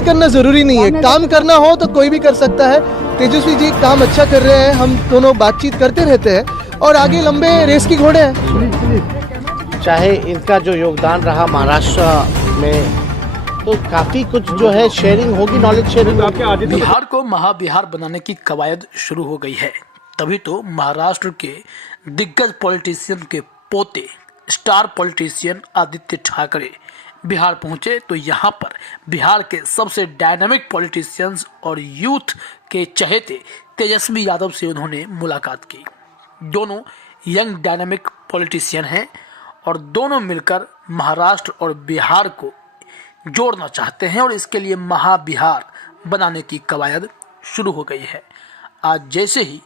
करना जरूरी नहीं है, काम करना हो तो कोई भी कर सकता है। तेजस्वी जी काम अच्छा कर रहे हैं, हम दोनों बातचीत करते रहते हैं और आगे लंबे रेस की घोड़े हैं। चाहे इनका जो योगदान रहा महाराष्ट्र में, तो काफी कुछ जो है शेयरिंग होगी, नॉलेज शेयरिंग होगी। बिहार को महाबिहार बनाने की कवायद शुरू हो गई है, तभी तो महाराष्ट्र के दिग्गज पॉलिटिशियन के पोते स्टार पॉलिटिशियन आदित्य ठाकरे बिहार पहुंचे। तो यहां पर बिहार के सबसे डायनामिक पॉलिटिशियंस और यूथ के चहेते तेजस्वी यादव से उन्होंने मुलाकात की। दोनों यंग डायनामिक पॉलिटिशियन हैं और दोनों मिलकर महाराष्ट्र और बिहार को जोड़ना चाहते हैं और इसके लिए महाबिहार बनाने की कवायद शुरू हो गई है। आज जैसे ही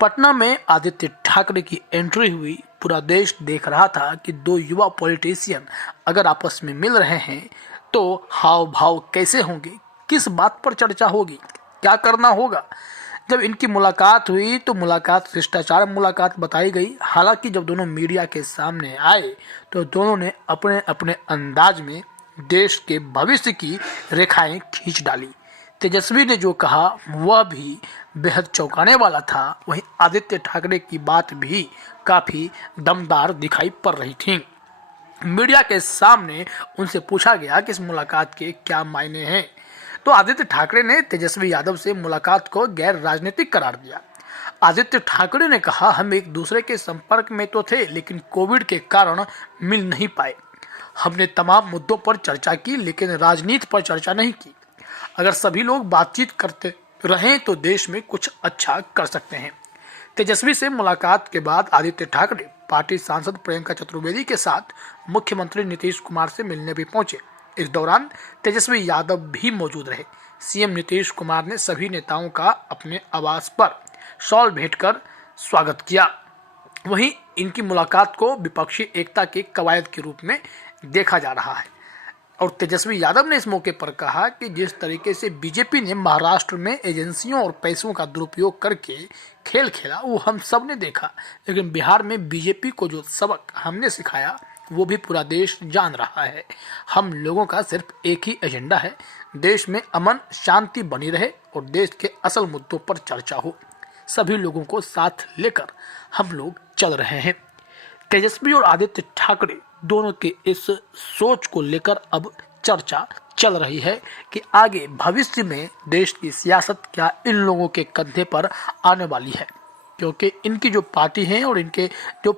पटना में आदित्य ठाकरे की एंट्री हुई, पूरा देश देख रहा था कि दो युवा पॉलिटिशियन अगर आपस में मिल रहे हैं तो हाव भाव कैसे होंगे, किस बात पर चर्चा होगी, क्या करना होगा। जब इनकी मुलाकात हुई तो मुलाकात शिष्टाचार मुलाकात बताई गई। हालांकि जब दोनों मीडिया के सामने आए तो दोनों ने अपने अपने अंदाज में देश के भविष्य की रेखाएं खींच डाली। तेजस्वी ने जो कहा वह भी बेहद चौंकाने वाला था, वहीं आदित्य ठाकरे की बात भी काफ़ी दमदार दिखाई पड़ रही थी। मीडिया के सामने उनसे पूछा गया कि इस मुलाकात के क्या मायने हैं, तो आदित्य ठाकरे ने तेजस्वी यादव से मुलाकात को गैर राजनीतिक करार दिया। आदित्य ठाकरे ने कहा, हम एक दूसरे के संपर्क में तो थे लेकिन कोविड के कारण मिल नहीं पाए। हमने तमाम मुद्दों पर चर्चा की लेकिन राजनीति पर चर्चा नहीं की। अगर सभी लोग बातचीत करते रहें तो देश में कुछ अच्छा कर सकते हैं। तेजस्वी से मुलाकात के बाद आदित्य ठाकरे पार्टी सांसद प्रियंका चतुर्वेदी के साथ मुख्यमंत्री नीतीश कुमार से मिलने भी पहुंचे। इस दौरान तेजस्वी यादव भी मौजूद रहे। सीएम नीतीश कुमार ने सभी नेताओं का अपने आवास पर शॉल भेंटकर स्वागत किया। वहीं इनकी मुलाकात को विपक्षी एकता की कवायद के रूप में देखा जा रहा है और तेजस्वी यादव ने इस मौके पर कहा कि जिस तरीके से बीजेपी ने महाराष्ट्र में एजेंसियों और पैसों का दुरुपयोग करके खेल खेला वो हम सब ने देखा, लेकिन बिहार में बीजेपी को जो सबक हमने सिखाया वो भी पूरा देश जान रहा है। हम लोगों का सिर्फ एक ही एजेंडा है, देश में अमन शांति बनी रहे और देश के असल मुद्दों पर चर्चा हो। सभी लोगों को साथ लेकर हम लोग चल रहे हैं। तेजस्वी और आदित्य ठाकरे दोनों के इस सोच को लेकर अब चर्चा चल रही है कि आगे भविष्य में देश की सियासत क्या इन लोगों के कंधे पर आने वाली है, क्योंकि इनकी जो पार्टी है और इनके जो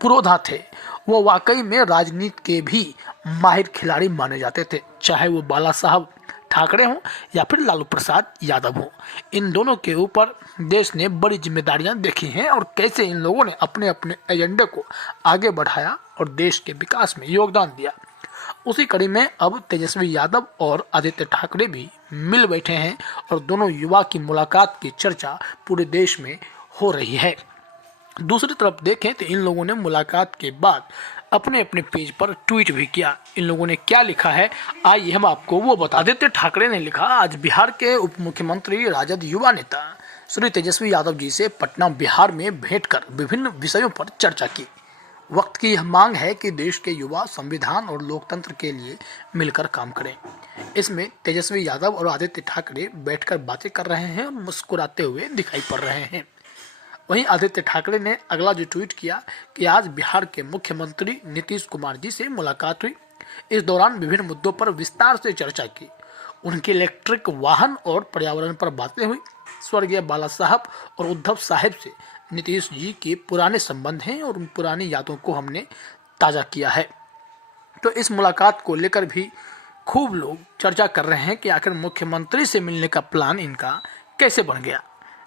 पुरोधा थे वो वाकई में राजनीति के भी माहिर खिलाड़ी माने जाते थे, चाहे वो बाला साहब ठाकरे हों या फिर लालू प्रसाद यादव हों। इन दोनों के ऊपर देश ने बड़ी जिम्मेदारियां देखी हैं और कैसे इन लोगों ने अपने अपने एजेंडे को आगे बढ़ाया और देश के विकास में योगदान दिया। उसी कड़ी में अब तेजस्वी यादव और आदित्य ठाकरे भी मिल बैठे हैं और दोनों युवा की मुलाकात की चर्चा पूरे देश में हो रही है। दूसरी तरफ देखें तो इन लोगों ने मुलाकात के बाद अपने अपने पेज पर ट्वीट भी किया। इन लोगों ने क्या लिखा है आइए हम आपको वो बता। आदित्य ठाकरे ने लिखा, आज बिहार के उप मुख्यमंत्री राजद युवा नेता श्री तेजस्वी यादव जी से पटना बिहार में भेंट कर विभिन्न विषयों पर चर्चा की। वक्त की यह मांग है कि देश के युवा संविधान और लोकतंत्र के लिए मिलकर काम करें। इसमें तेजस्वी यादव और आदित्य ठाकरे बैठकर बातें कर रहे हैं और मुस्कुराते हुए दिखाई पड़ रहे हैं। वहीं आदित्य ठाकरे ने अगला जो ट्वीट किया कि आज बिहार के मुख्यमंत्री नीतीश कुमार जी से मुलाकात हुई। इस दौरान विभिन्न मुद्दों पर विस्तार से चर्चा की। उनके इलेक्ट्रिक वाहन और पर्यावरण पर बातें हुई। स्वर्गीय बाला साहब और उद्धव साहब से नीतीश जी के पुराने संबंध हैं और उन पुरानी यादों को हमने ताज़ा किया है। तो इस मुलाकात को लेकर भी खूब लोग चर्चा कर रहे हैं कि आखिर मुख्यमंत्री से मिलने का प्लान इनका कैसे बन गया।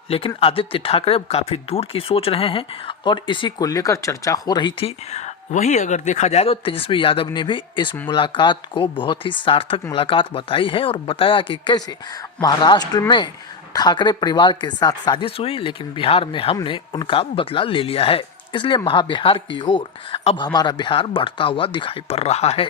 लेकिन आदित्य ठाकरे अब काफ़ी दूर की सोच रहे हैं और इसी को लेकर चर्चा हो रही थी। वहीं अगर देखा जाए तो तेजस्वी यादव ने भी इस मुलाकात को बहुत ही सार्थक मुलाकात बताई है और बताया कि कैसे महाराष्ट्र में ठाकरे परिवार के साथ साजिश हुई लेकिन बिहार में हमने उनका बदला ले लिया है, इसलिए महाबिहार की ओर अब हमारा बिहार बढ़ता हुआ दिखाई पड़ रहा है।